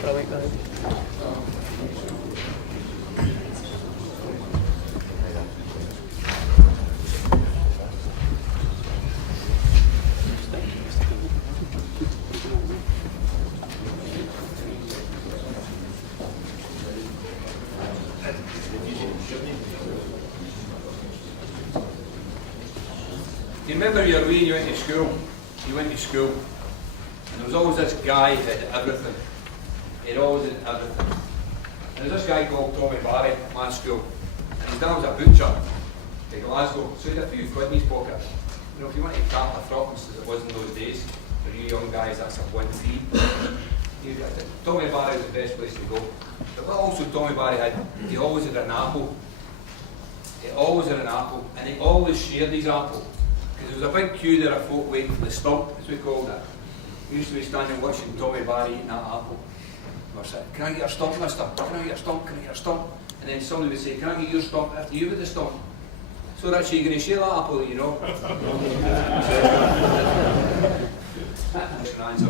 Brilliant, brilliant. Do you remember your way you went to school? You went to school, and there was always this guy that had everything. He'd always had everything. And there's this guy called Tommy Barry at my school, and his dad was a butcher in Glasgow, so he had a few quid in his pocket. You know, if you want to cap a throttles as it was in those days, for you young guys, that's a 1 fee. Tommy Barry was the best place to go. But what also Tommy Barry had, he always had an apple. He always had an apple, and he always shared his apple. Because there was a big queue there of folk waiting for the stump, as we called it. We used to be standing watching Tommy Barry eating that apple. We were saying, "Can I get your stump, mister? Can I get your stump? Can I get your stump?" And then somebody would say, "Can I get your stump after you with the stump?" So that's you going to share that apple, you know. Answer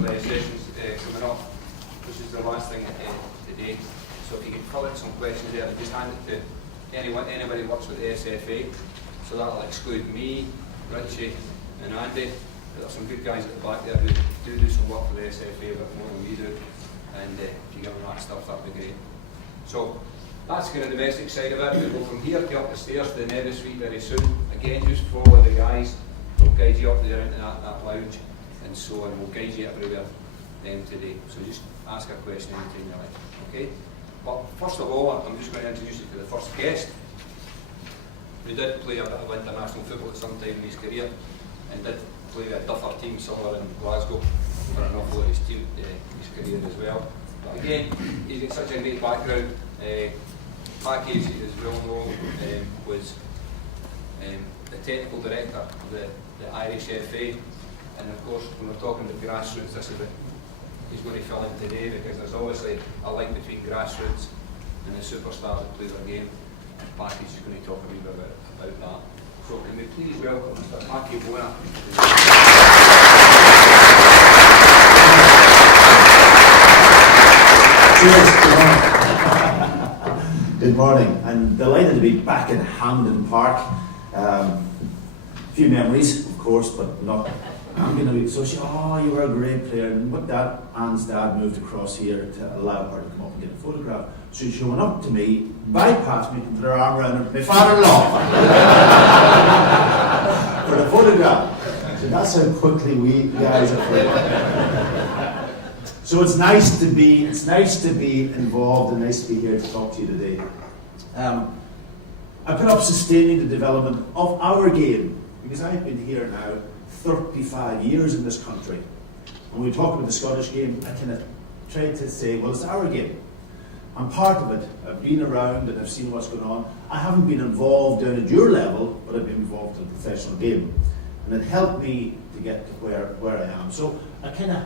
the sessions coming up, which is the last thing today. So if you can fill in some questions there, just hand it to anybody who works with the SFA. So that'll exclude me, Richie and Andy. There's some good guys at the back there who do some work for the SFA a bit more than we do. And if you give them that stuff, that'd be great. So that's kind of the domestic side of it. We'll go from here to up the stairs to the Nether Suite very soon. Again, just follow the guys. We'll guide you up there into that lounge and so on. We'll guide you everywhere today. So just ask a question anytime you like. Okay? But first of all, I'm just going to introduce you to the first guest. He did play a bit of international football at some time in his career, and did play a Duffer team somewhere in Glasgow for an awful lot of his career as well. But again, he's got such a great background. Packy, as well known, was the technical director of the Irish FA, and of course, when we're talking about grassroots, this is what he's going to fill in today, because there's obviously a link between grassroots and the superstar that plays our game. Packy's just going to talk a wee bit about that. So can we please welcome Mr. Packy Bona. Cheers. Good morning. I'm delighted to be back in Hampden Park. A few memories, of course, but not. I'm going to be so she. Oh, you were a great player. But Anne's dad moved across here to allow her to come up and get a photograph. So she went up to me, bypassed me, and put her arm around my father-in-law for the photograph. So that's how quickly we guys are playing. So it's nice to be involved and nice to be here to talk to you today. I put up sustaining the development of our game, because I've been here now 35 years in this country. When we talk about the Scottish game, I kind of tried to say, well, it's our game. I'm part of it. I've been around and I've seen what's going on. I haven't been involved down at your level, but I've been involved in the professional game. And it helped me to get to where I am. So I kind of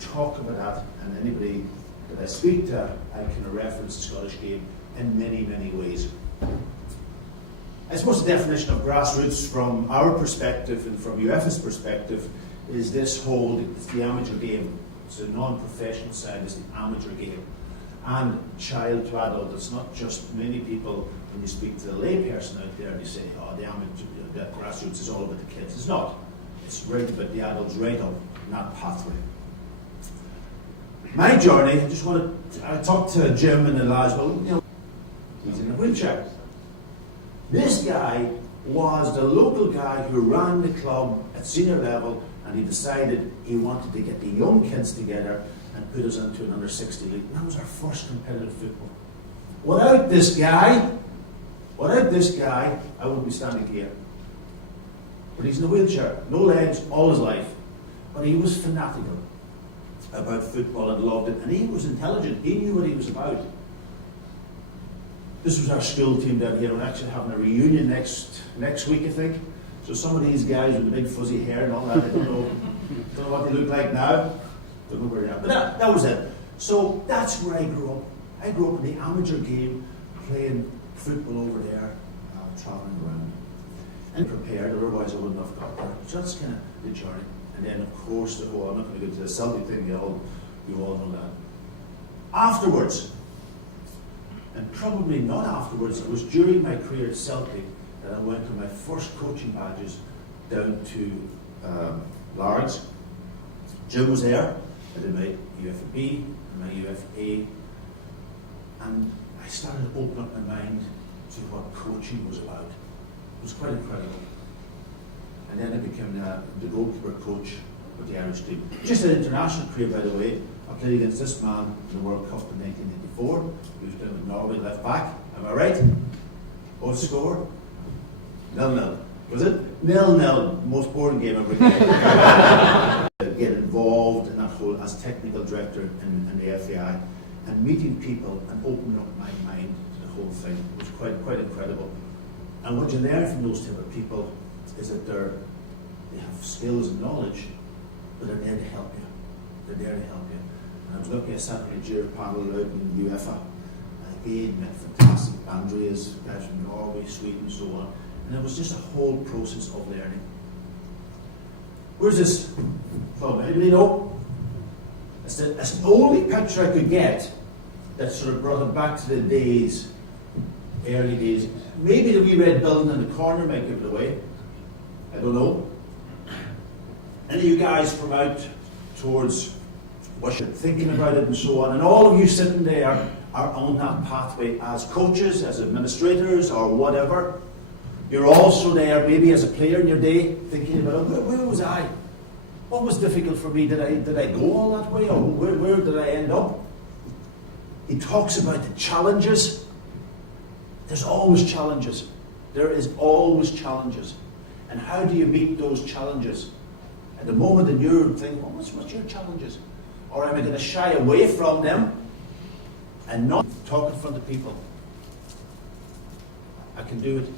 talk about that, and anybody that I speak to, I can reference the Scottish game in many, many ways. I suppose the definition of grassroots from our perspective and from UEFA's perspective is this whole, it's the amateur game. It's a non-professional side, it's the amateur game. And child to adult, it's not just many people, when you speak to the lay person out there, they say, oh, the amateur, the grassroots is all about the kids. It's not. It's right about the adults right up in that pathway. My journey, I talked to Jim and the lads, well, you know, he's in a wheelchair. This guy was the local guy who ran the club at senior level, and he decided he wanted to get the young kids together and put us into an under-60 league. And that was our first competitive football. Without this guy, I wouldn't be standing here. But he's in a wheelchair, no legs, all his life. But he was fanatical about football and loved it, and he was intelligent. He knew what he was about. This was our school team down here. We're actually having a reunion next week, I think. So some of these guys with the big fuzzy hair and all that, I don't know what they look like now. Don't know where they are. But that was it. So that's where I grew up. I grew up in the amateur game, playing football over there, travelling around. And prepared, otherwise I wouldn't have got there. So that's kind of the journey. And then of course I'm not going to go to the Celtic thing, you all know that. Afterwards, and probably not afterwards, it was during my career at Celtic that I went to my first coaching badges down to Largs. Jim was there. I did my UFB and my UFA, and I started to open up my mind to what coaching was about. It was quite incredible. And then I became the goalkeeper coach with the Irish team. Just an international career, by the way. I played against this man in the World Cup in 1984. He was down with Norway left back. Am I right? What score? 0-0. Was it? 0-0. Most boring game ever played. Get involved in that whole, as technical director in the FAI, and meeting people and opening up my mind to the whole thing was quite incredible. And what you learn from those type of people is that they have skills and knowledge, but they're there to help you. They're there to help you. And I was lucky I sat in a jury panel out in UEFA. I again met fantastic Andreas, guys from Norway, Sweden, and so on. And it was just a whole process of learning. Where's this club? Anybody know? It's the only picture I could get that sort of brought it back to the days, early days. Maybe the wee red building in the corner might give it away. I don't know. Any of you guys from out towards Worcester thinking about it and so on, and all of you sitting there are on that pathway as coaches, as administrators, or whatever. You're also there, maybe as a player in your day, thinking about where was I? What was difficult for me? Did I go all that way, or where did I end up? He talks about the challenges. There's always challenges. There is always challenges. And how do you meet those challenges? At the moment in your thing, what's your challenges? Or am I going to shy away from them and not talk in front of people? I can do it.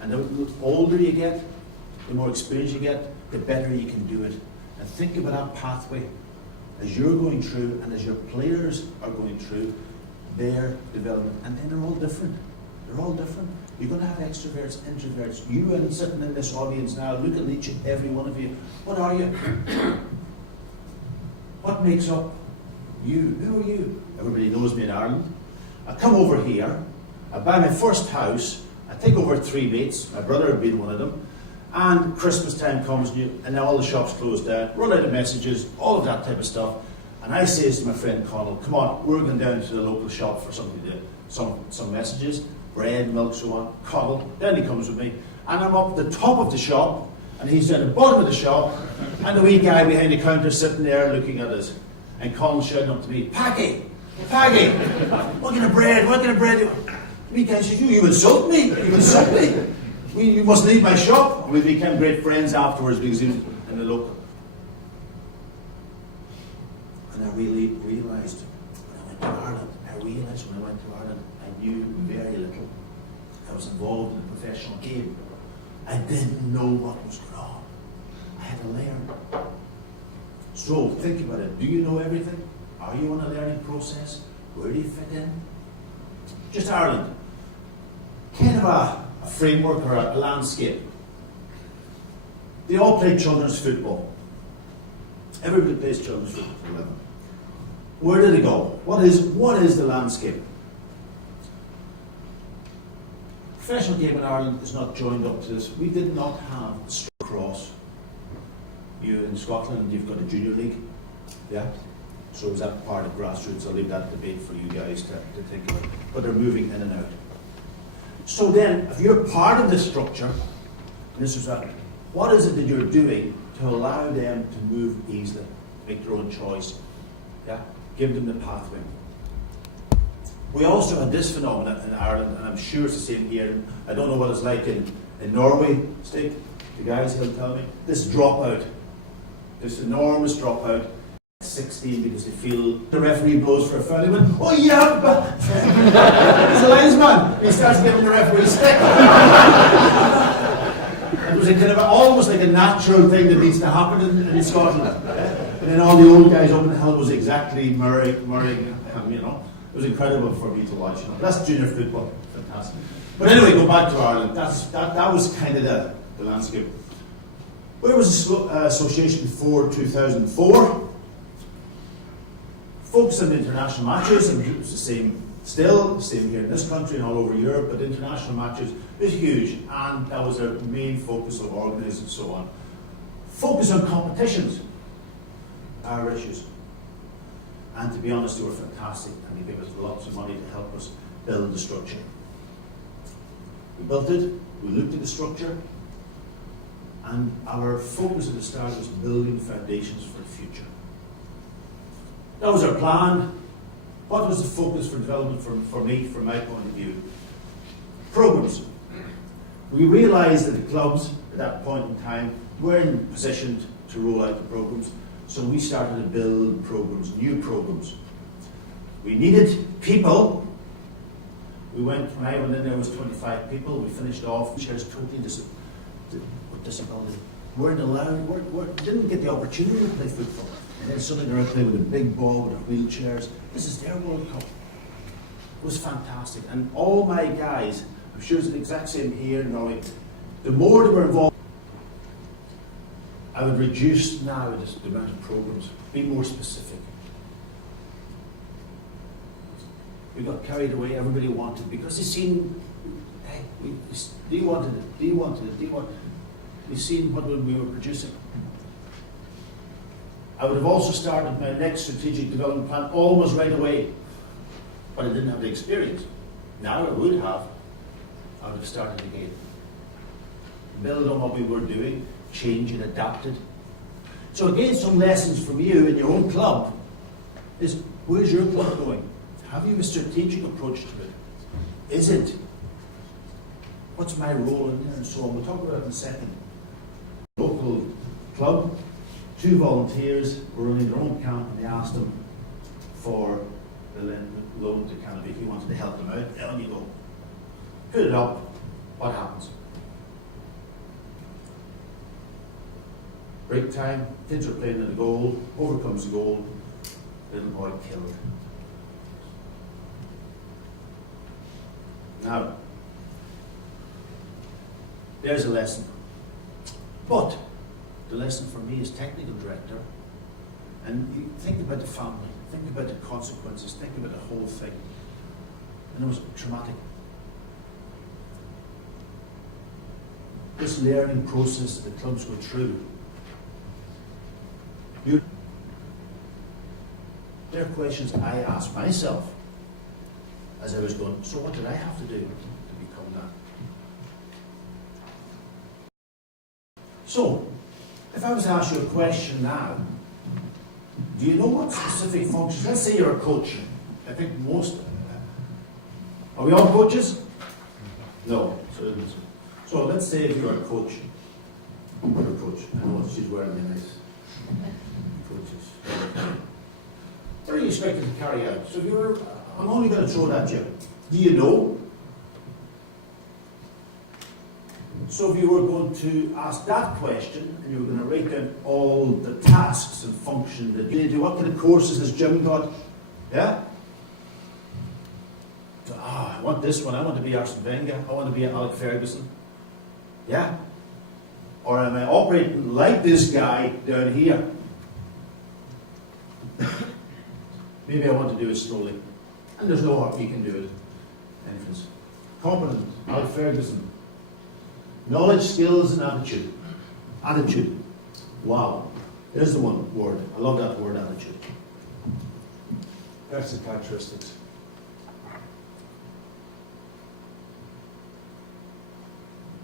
And the older you get, the more experience you get, the better you can do it. And think about that pathway as you're going through and as your players are going through their development. And then they're all different. They're all different. You're going to have extroverts, introverts. You and sitting in this audience now, look at each and every one of you. What are you? What makes up you? Who are you? Everybody knows me in Ireland. I come over here, I buy my first house, I take over 3 mates, my brother had been one of them, and Christmas time comes and now all the shops close down, run out of messages, all of that type of stuff. And I say to my friend Connell, come on, we're going down to the local shop for something to do, some messages, bread, milk, so on. Connell, then he comes with me, and I'm up the top of the shop, and he's down the bottom of the shop, and the wee guy behind the counter sitting there looking at us. And Connell shouting up to me, Paggy, what kind of bread, what kind of bread? The wee guy says, you insult me, you insult me. You must leave my shop. And we became great friends afterwards because he was in the local. And I really realised when I went to Ireland, I knew very little. I was involved in the professional game. I didn't know what was going on. I had to learn. So think about it. Do you know everything? Are you on a learning process? Where do you fit in? Just Ireland. Kind of a framework or a landscape. They all play children's football. Everybody plays children's football for a living. Where do they go? What is the landscape? Professional game in Ireland is not joined up to this. We did not have a straight cross. You in Scotland, you've got a junior league. Yeah? So is that part of grassroots? I'll leave that debate for you guys to think about. But they're moving in and out. So then, if you're part of this structure, and this is what is it that you're doing to allow them to move easily, make their own choice? Yeah? Give them the pathway. We also had this phenomenon in Ireland, and I'm sure it's the same here. I don't know what it's like in Norway, Steve. The guys will tell me. This dropout. This enormous dropout. 16 because they feel the referee blows for a foul. He went, oh yeah, but he's a linesman. He starts giving the referee a stick. It was a kind of almost like a natural thing that needs to happen in Scotland. And then all the old guys up in the hill was exactly Murray, you know. It was incredible for me to watch. You know. That's junior football. Fantastic. But anyway, go back to Ireland. That was kind of the landscape. Where was the association before 2004? 4 Focus on international matches, and it's the same still, the same here in this country and all over Europe, but international matches is huge, and that was our main focus of organising and so on. Focus on competitions, our issues. And to be honest, they were fantastic, and they gave us lots of money to help us build the structure. We built it, we looked at the structure, and our focus at the start was building foundations for the future. That was our plan. What was the focus for development for me, from my point of view? Programs. We realised that the clubs at that point in time weren't positioned to roll out the programs, so we started to build programs, new programs. We needed people. When I went in there was 25 people. We finished off, wheelchairs totally with disability. Weren't allowed, didn't get the opportunity to play football. And then suddenly they're out playing with a big ball with their wheelchairs. This is their World Cup. It was fantastic. And all my guys, I'm sure it's the exact same here in Norway, the more they were involved, I would reduce now the amount of programs, be more specific. We got carried away, everybody wanted, because they seen, hey, they wanted it. They seen what we were producing. I would have also started my next strategic development plan almost right away, but I didn't have the experience. Now I would have. I would have started again. Build on what we were doing, change and adapt it. So again, some lessons from you in your own club is, where's your club going? Have you a strategic approach to it? Is it? What's my role in there and so on? We'll talk about it in a second. Local club, 2 volunteers were running their own camp, and they asked them for the loan to Canada if you wanted to help them out. Down you go. Put it up. What happens? Break time, kids are playing in the goal, over comes the goal, little boy killed. Now, there's a lesson. But the lesson for me as technical director, and you think about the family, think about the consequences, think about the whole thing. And it was traumatic. This learning process that the clubs go through, there are questions I asked myself as I was going, so what did I have to do to become that? So, if I was to ask you a question now, do you know what specific functions? Let's say you're a coach. I think most. Are we all coaches? No. So let's say if you're a coach. You're a coach. I know she's wearing the nice coaches. What are you expected to carry out? So if you're, I'm only going to throw that at you. Do you know? So if you were going to ask that question, and you were going to write down all the tasks and functions that you do, what kind of courses has Jim got? Yeah? So, I want this one, I want to be Arsene Wenger, I want to be Alec Ferguson. Yeah? Or am I operating like this guy down here? Maybe I want to do it slowly. And there's no harm, you can do it. Entrance. Competent, Alec Ferguson. Knowledge, skills, and attitude. Attitude. Wow. There's the one word. I love that word, attitude. That's the characteristics.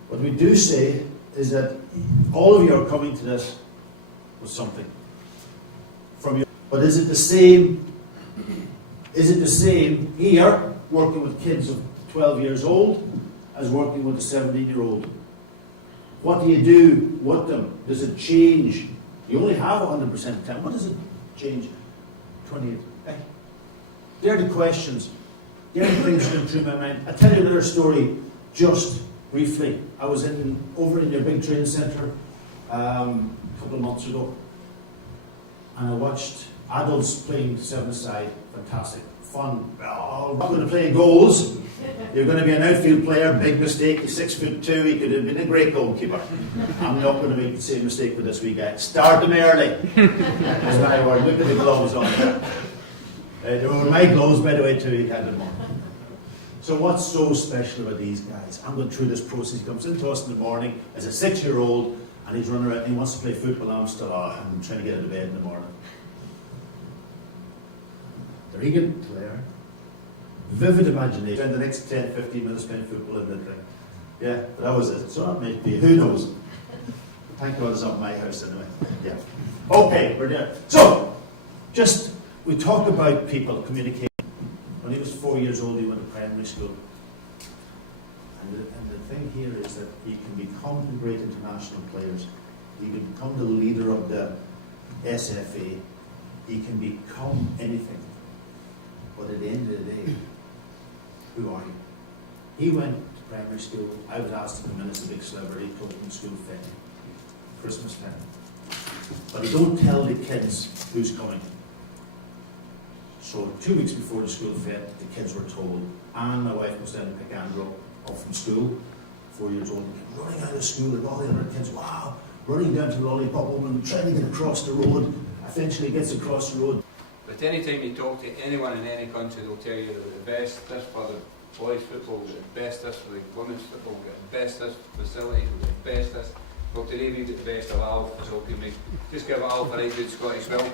What we do say is that all of you are coming to this with something from you. But is it the same? Is it the same here, working with kids of 12 years old, as working with a 17-year-old? What do you do with them? Does it change? You only have 100% time. What does it change? 28. Hey. They're the questions. They're the things going through my mind. I'll tell you another story just briefly. I was over in your big training centre a couple of months ago, and I watched adults playing 7-a-side. Fantastic. Fun. Oh, not going to play goals. You're going to be an outfield player. Big mistake. He's 6'2". He could have been a great goalkeeper. I'm not going to make the same mistake with this wee guy. Start him early. That's my word. Look at the gloves on there. They were my gloves, by the way, too. He had them on. So what's so special about these guys? I'm going through this process. He comes into us in the morning as a 6-year-old, and he's running around and he wants to play football. I'm still, I'm trying to get out of bed in the morning. They're eager, Claire. Vivid imagination. Spend the next 10, 15 minutes playing football in the drink. Yeah, but that was it. So that might be, who knows? Thank God it's not my house anyway. Yeah. Okay, we're there. So, we talk about people communicating. When he was 4 years old, he went to primary school. And the thing here is that he can become the great international players. He can become the leader of the SFA. He can become anything. But at the end of the day, who are you? He went to primary school. I was asked to come in as a big celebrity, cooking school fit, Christmas time. But he don't tell the kids who's coming. So 2 weeks before the school fit, the kids were told, and my wife was down to pick Andrew up from school, 4 years old, running out of school, and all the other kids, wow, running down to the lollipop woman, trying to get across the road. Eventually gets across the road. But anytime you talk to anyone in any country, they'll tell you that the best this for the boys football, the best this for the women's football, the best this facilities, the best this. Well, today we get the best of Alf, so can we just give Alf a right good Scottish welcome.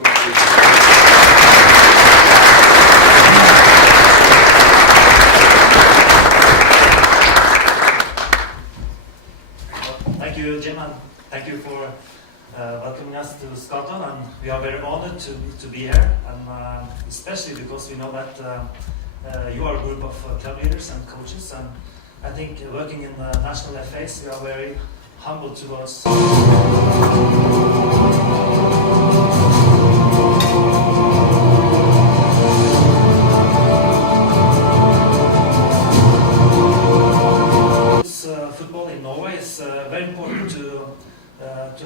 Thank you, Jim, and thank you for welcoming us to Scotland. And we are very honored to be here, and especially because we know that you are a group of club leaders and coaches, and I think working in the national FAs, we are very humble towards. Football in Norway is very important to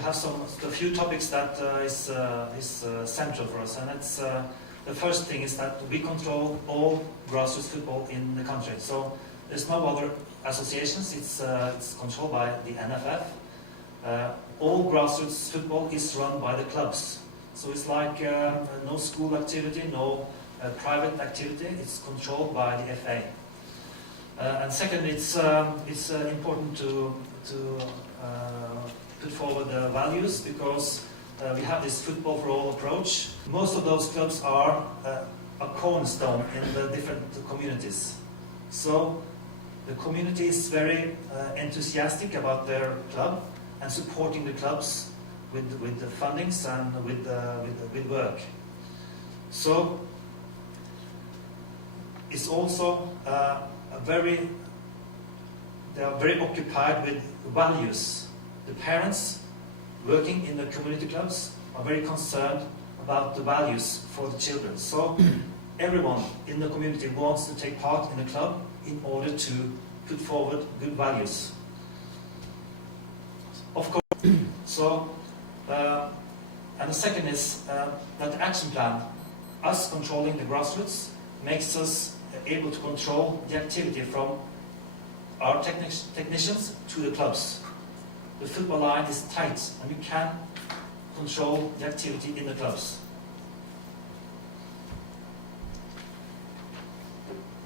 have a few topics that is central for us, and it's the first thing is that we control all grassroots football in the country. So there's no other associations. It's controlled by the NFF. All grassroots football is run by the clubs. So it's like no school activity, no private activity. It's controlled by the FA. And second, it's important to put forward the values, because we have this football for all approach. Most of those clubs are a cornerstone in the different communities. So the community is very enthusiastic about their club and supporting the clubs with the fundings and with work. So it's also they are very occupied with values. The parents working in the community clubs are very concerned about the values for the children. So everyone in the community wants to take part in the club in order to put forward good values. Of course. So, and the second is that the action plan, us controlling the grassroots, makes us able to control the activity from our technicians to the clubs. The football line is tight, and we can control the activity in the clubs.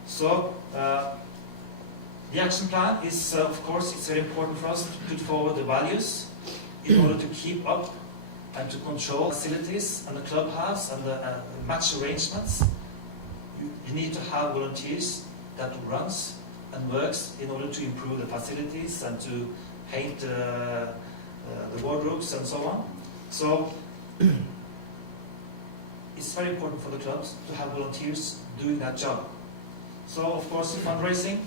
So, the action plan is, of course, it's very important for us to put forward the values in order to keep up and to control facilities and the clubhouse and the match arrangements. You need to have volunteers that runs and works in order to improve the facilities and to paint the wardrobes and so on. So it's very important for the clubs to have volunteers doing that job. So of course fundraising,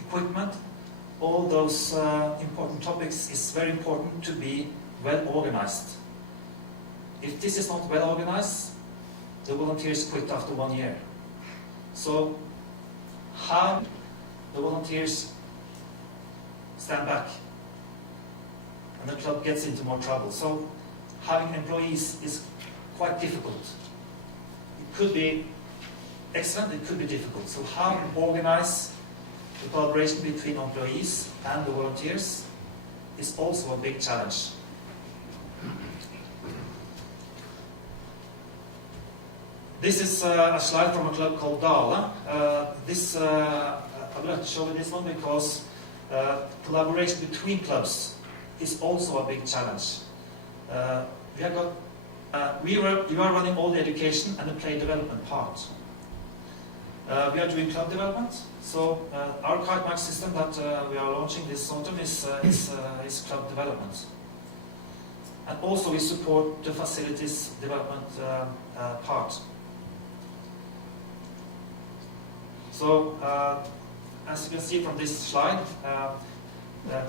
equipment, all those important topics is very important to be well organized. If this is not well organized, the volunteers quit after 1 year. So how the volunteers stand back and the club gets into more trouble. So having employees is quite difficult. It could be excellent, it could be difficult. So how to organize the collaboration between employees and the volunteers is also a big challenge. This is a slide from a club called Dale. I would like to show you this one because collaboration between clubs is also a big challenge. We are running all the education and the play development part. We are doing club development, so our kite match system that we are launching this autumn is club development. And also we support the facilities development part. So, as you can see from this slide,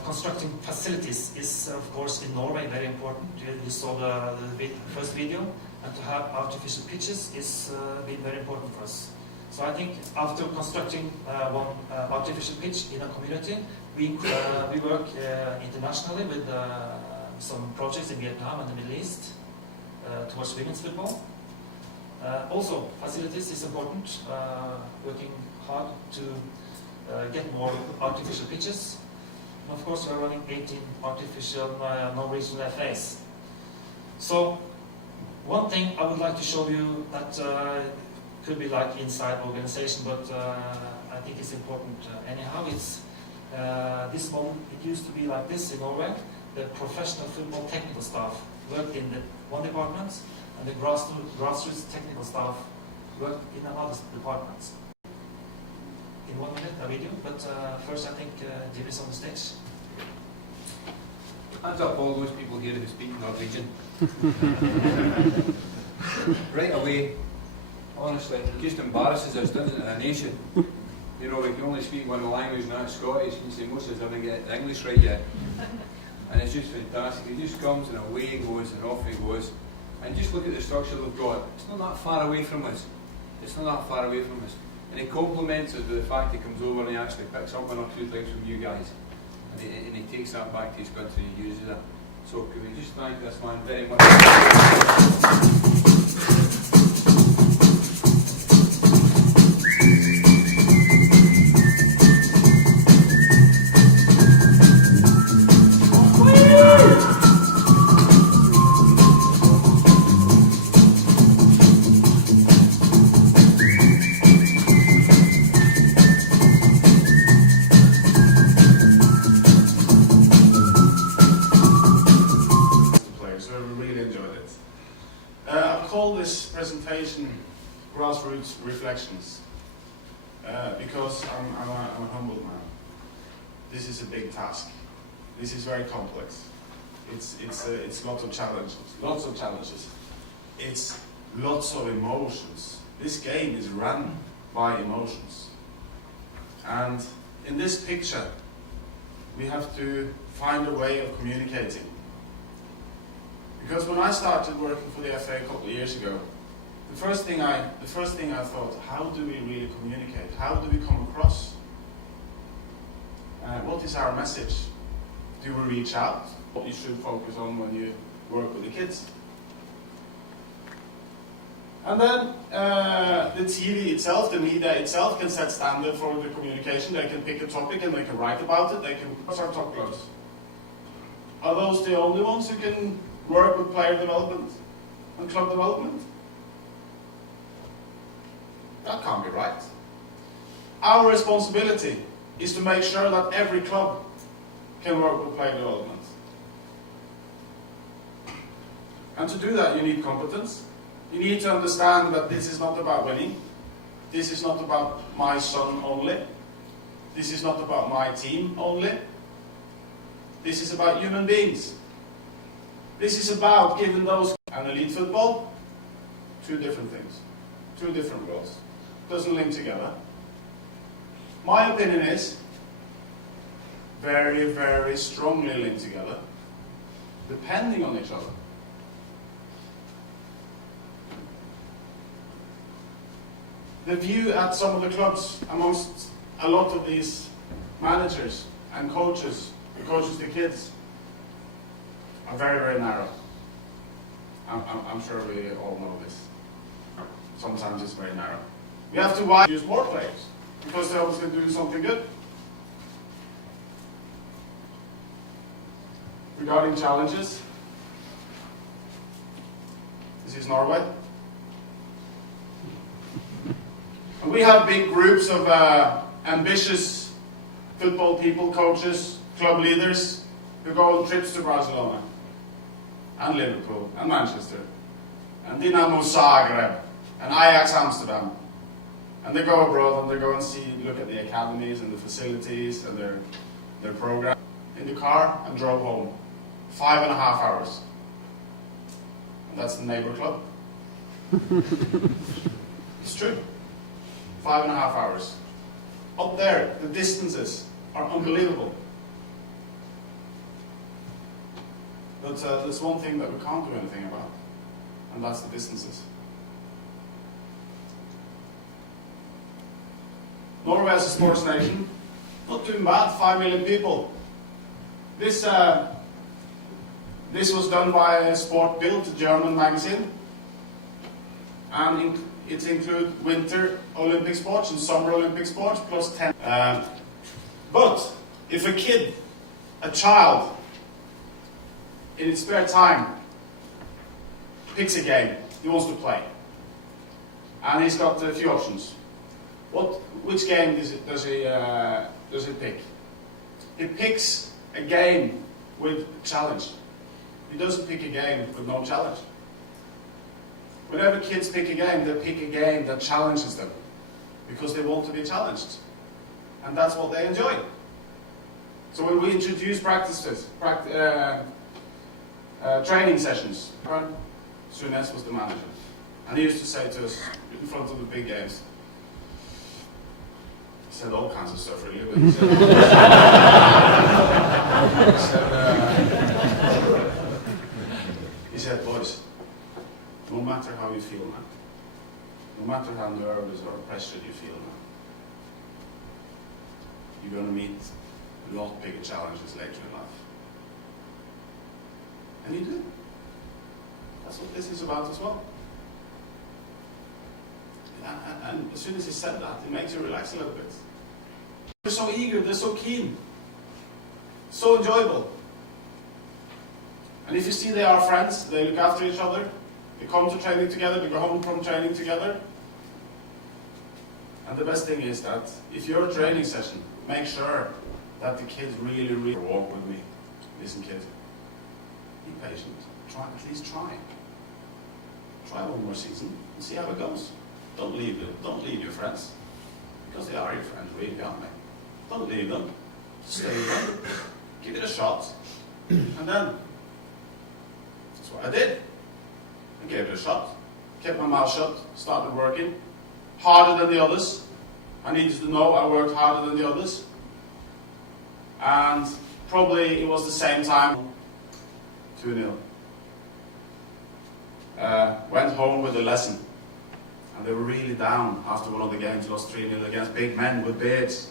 constructing facilities is, of course, in Norway very important. You saw the first video, and to have artificial pitches is been very important for us. So I think after constructing one artificial pitch in a community, we work internationally with some projects in Vietnam and the Middle East towards women's football. Also, facilities is important, working hard to get more artificial pitches. And of course, we are running 18 artificial non-regional FAs. So, one thing I would like to show you that could be like inside organization, but I think it's important anyhow. It's this one. It used to be like this in Norway. The professional football technical staff worked in the one department, and the grassroots technical staff worked in another department. In 1 minute, a video, but first I think Jim is on the stage. Hands up all those people here who speak Norwegian. Right away, honestly, it just embarrasses us, doesn't it, as a nation? You know, we can only speak one language, and that's Scottish. You say most of us haven't got the English right yet. And it's just fantastic. He just comes and away he goes and off he goes. And just look at the structure they've got. It's not that far away from us. It's not that far away from us. And he compliments us with the fact he comes over and he actually picks up 1 or 2 things from you guys. And he takes that back to his country and he uses it. So can we just thank this man very much? Presentation grassroots reflections because I'm a humble man. This is a big task. This is very complex. It's lots of challenges. It's lots of emotions. This game is run by emotions. And in this picture, we have to find a way of communicating. Because when I started working for the FA a couple of years ago, the first thing I thought, how do we really communicate? How do we come across? What is our message? Do we reach out? What you should focus on when you work with the kids? And then the TV itself, the media itself can set standard for the communication. They can pick a topic and they can write about it. They can what's our top clubs? Are those the only ones who can work with player development and club development? That can't be right. Our responsibility is to make sure that every club can work with player development. And to do that, you need competence. You need to understand that this is not about winning. This is not about my son only. This is not about my team only. This is about human beings. This is about giving those and elite football 2 different things, 2 different worlds. Doesn't link together. My opinion is very, very strongly linked together, depending on each other. The view at some of the clubs amongst a lot of these managers and coaches who coaches the kids are very, very narrow. I'm sure we all know this. Sometimes it's very narrow. We have to use more players because they're obviously doing something good. Regarding challenges, this is Norway. we have big groups of ambitious football people, coaches, club leaders, who go on trips to Barcelona, and Liverpool, and Manchester, and Dinamo Zagreb, and Ajax Amsterdam. And they go abroad and they go and look at the academies and the facilities and their program in the car and drove home. 5.5 hours. And that's the neighbour club. It's true. 5.5 hours. Up there, the distances are unbelievable. But there's one thing that we can't do anything about, and that's the distances. Norway as a sports nation, not doing bad, 5 million people. This was done by Sport Bild, a German magazine, and it includes winter Olympic sports and summer Olympic sports, plus 10. But if a kid, a child, in his spare time, picks a game he wants to play, and he's got a few options. Which game does he pick? He picks a game with challenge. He doesn't pick a game with no challenge. Whenever kids pick a game, they pick a game that challenges them, because they want to be challenged, and that's what they enjoy. So when we introduce training sessions, Sunes was the manager, and he used to say to us in front of the big games, he said all kinds of stuff really, but he said, he said, boys, no matter how you feel now, no matter how nervous or pressured you feel now, you're going to meet a lot bigger challenges later in life. And you do. That's what this is about as well. And as soon as he said that, it makes you relax a little bit. They're so eager, they're so keen, so enjoyable. And if you see they are friends, they look after each other, they come to training together, they go home from training together. And the best thing is that if you're a training session, make sure that the kids really walk with me. Listen, kid, be patient. At least try. Try one more season and see how it goes. Don't leave your friends, because they are your friends, really, aren't they? Don't leave them. Stay with them. Give it a shot. And then, that's what I did. I gave it a shot. Kept my mouth shut. Started working harder than the others. I needed to know I worked harder than the others. And probably it was the same time. 2-0. Went home with a lesson. And they were really down after one of the games, lost 3-0 against big men with beards.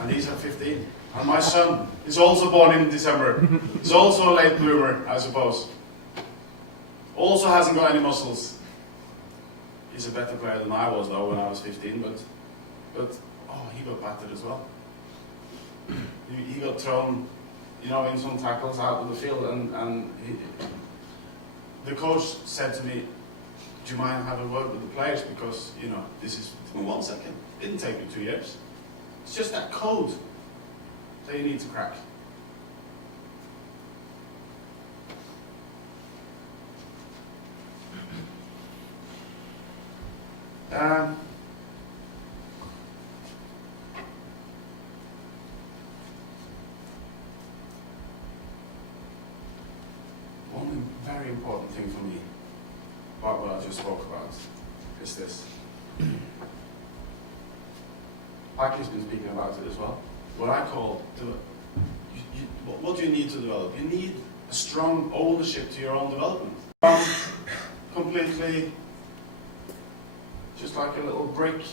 And these are 15. And my son is also born in December. He's also a late bloomer, I suppose. Also hasn't got any muscles. He's a better player than I was, though, when I was 15. But he got battered as well. He got thrown, in some tackles out of the field, and the coach said to me, "Do you mind having a word with the players, because this is in 1 second. It didn't take me 2 years. It's just that code that you need to crack." One very important thing for me about what I just spoke about is this. Paki's been speaking about it as well. What I call, what do you need to develop? You need a strong ownership to your own development. Completely, just like a little brick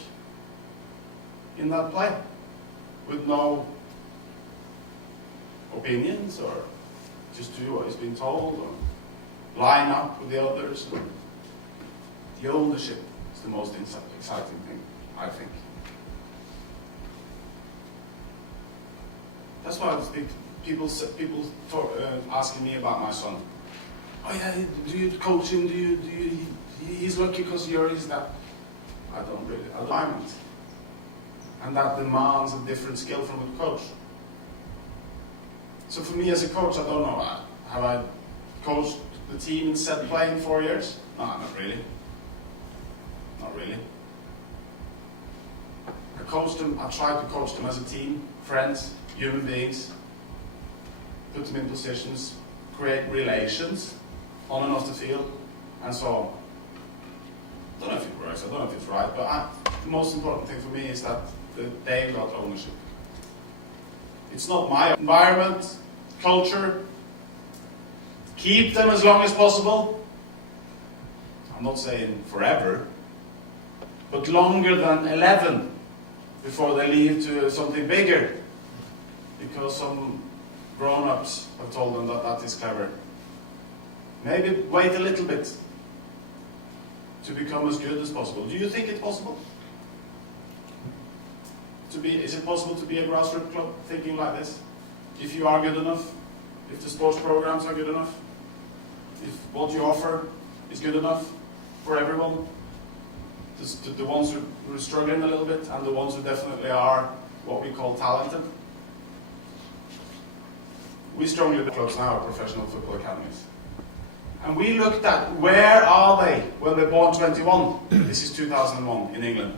in that play, with no opinions, or just do what is being told, or line up with the others. The ownership is the most exciting thing, I think. That's why I speak. People asking me about my son. Oh yeah, do you coach him? He's lucky because he's that. I don't really. I don't. And that demands a different skill from a coach. So for me as a coach, I don't know, have I coached the team in set play in 4 years? No, not really. Not really. I coached them, I tried to coach them as a team, friends, human beings, put them in positions, create relations on and off the field, and so on. I don't know if it works, I don't know if it's right, but the most important thing for me is that they've got ownership. It's not my environment, culture. Keep them as long as possible. I'm not saying forever, but longer than 11 before they leave to something bigger. Because some grown-ups have told them that that is clever. Maybe wait a little bit to become as good as possible. Do you think it's possible? Is it possible to be a grassroots club thinking like this? If you are good enough, if the sports programs are good enough, if what you offer is good enough for everyone, the ones who are struggling a little bit and the ones who definitely are what we call talented. We strongly believe clubs now are professional football academies. And we looked at where are they when they're born 21. This is 2001 in England.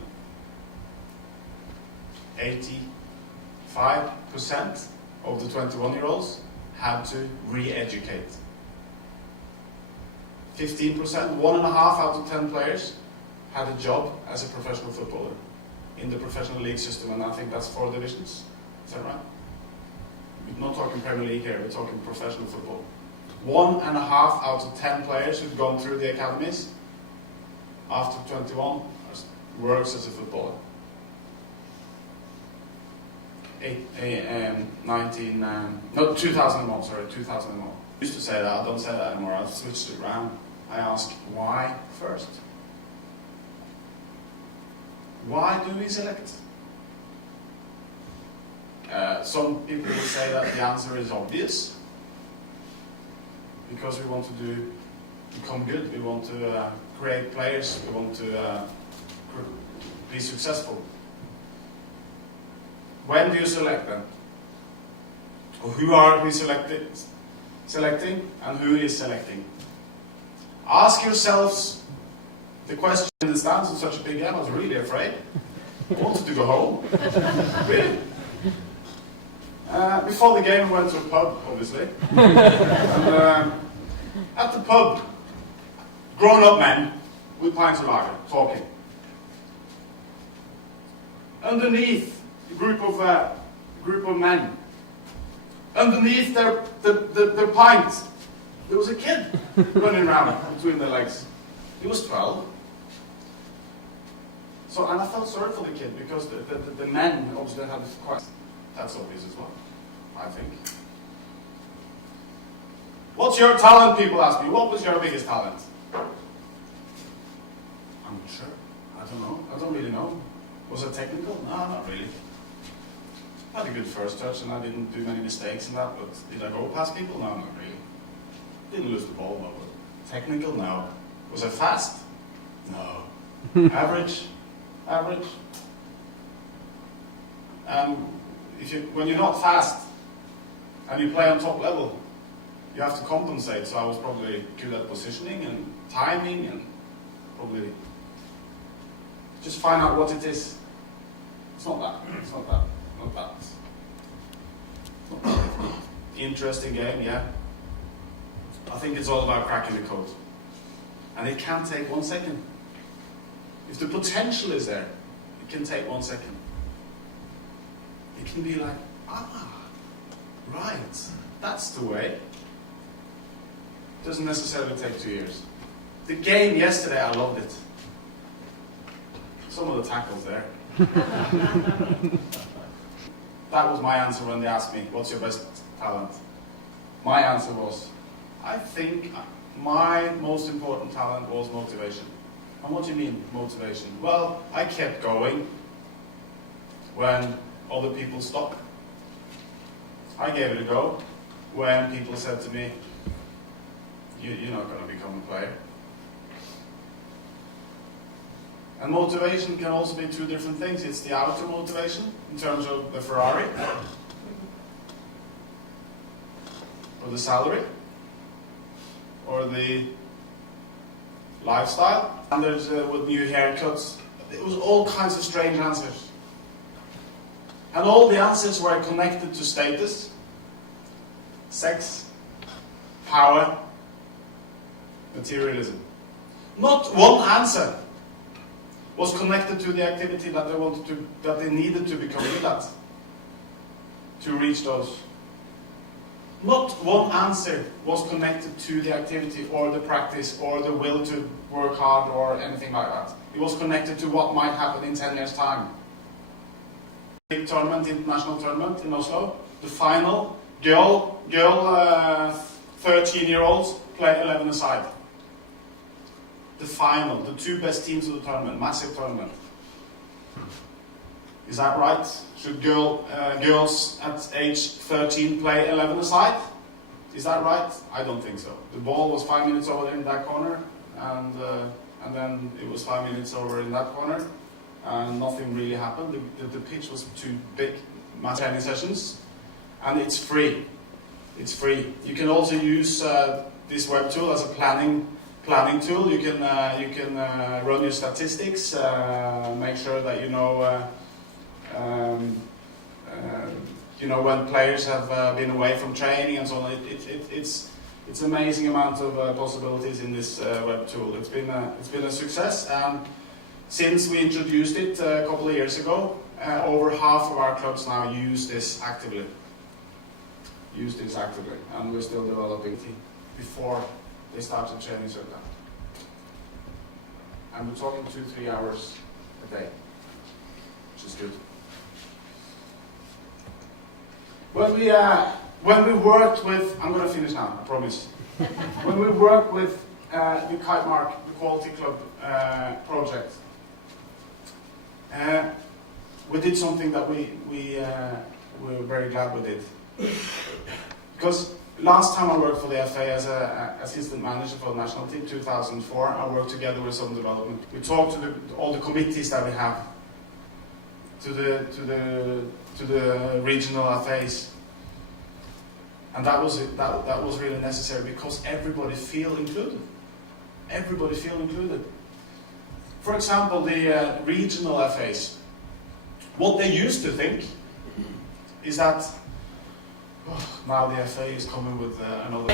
85% of the 21-year-olds had to re-educate. 15%, 1.5 out of 10 players, had a job as a professional footballer in the professional league system, and I think that's 4 divisions. Is that right? We're not talking Premier League here, we're talking professional football. 1.5 out of 10 players who've gone through the academies after 21 works as a footballer. 2001, sorry, 2001. I used to say that, I don't say that anymore, I've switched it around. I ask, why first? Why do we select? Some people will say that the answer is obvious. Because we want to become good, we want to create players, we want to be successful. When do you select them? Or who are we selecting and who is selecting? Ask yourselves the question in the stands in such a big game. I was really afraid. I wanted to go home. Really? Before the game, we went to a pub, obviously. And, at the pub, grown-up men with pints of lager, talking. Underneath a group of men, underneath their pints, there was a kid running around between their legs. He was 12. So, and I felt sorry for the kid because the men obviously had quite. That's obvious as well, I think. What's your talent? People ask me. What was your biggest talent? I'm not sure. I don't know. I don't really know. Was it technical? No, not really. I had a good first touch and I didn't do many mistakes in that, but did I go past people? No, not really. Didn't lose the ball, no. But technical? No. Was I fast? No. Average? Average? When you're not fast and you play on top level, you have to compensate. So I was probably good at positioning and timing and probably just find out what it is. It's not that. It's not that. Not that. Not that. Interesting game, yeah. I think it's all about cracking the code. And it can take 1 second. If the potential is there, it can take 1 second. It can be like, right, that's the way. It doesn't necessarily take 2 years. The game yesterday, I loved it. Some of the tackles there. That was my answer when they asked me, what's your best talent? My answer was, I think my most important talent was motivation. And what do you mean, motivation? Well, I kept going when other people stopped. I gave it a go when people said to me, you're not going to become a player. And motivation can also be two different things. It's the outer motivation, in terms of the Ferrari, or the salary, or the lifestyle. And there's with new haircuts, it was all kinds of strange answers. And all the answers were connected to status, sex, power, materialism. Not one answer was connected to the activity that they needed to become good at to reach those. Not one answer was connected to the activity or the practice or the will to work hard or anything like that. It was connected to what might happen in 10 years' time. Big tournament, international tournament in Oslo. The final, girl 13-year-olds play 11 aside. The final, the two best teams of the tournament, massive tournament. Is that right? Should girls at age 13 play 11 aside? Is that right? I don't think so. The ball was 5 minutes over in that corner, and then it was 5 minutes over in that corner, and nothing really happened. The pitch was too big. Training sessions, and it's free. It's free. You can also use this web tool as a planning tool. You can run your statistics, make sure that you know when players have been away from training and so on. It's amazing amount of possibilities in this web tool. It's been a success, and since we introduced it a couple of years ago, over half of our clubs now use this actively. And we're still developing it before they started training so that. And we're talking 2-3 hours a day, which is good. When we worked with, I'm going to finish now, I promise. When we worked with the Kite Mark, the Quality Club project, we did something that we were very glad we did. Because last time I worked for the FA as an assistant manager for the national team, 2004, I worked together with some development. We talked to all the committees that we have, to the regional FAs, and that was really necessary because everybody feel included. Everybody feel included. For example, the regional FAs, what they used to think is that now the FA is coming with another.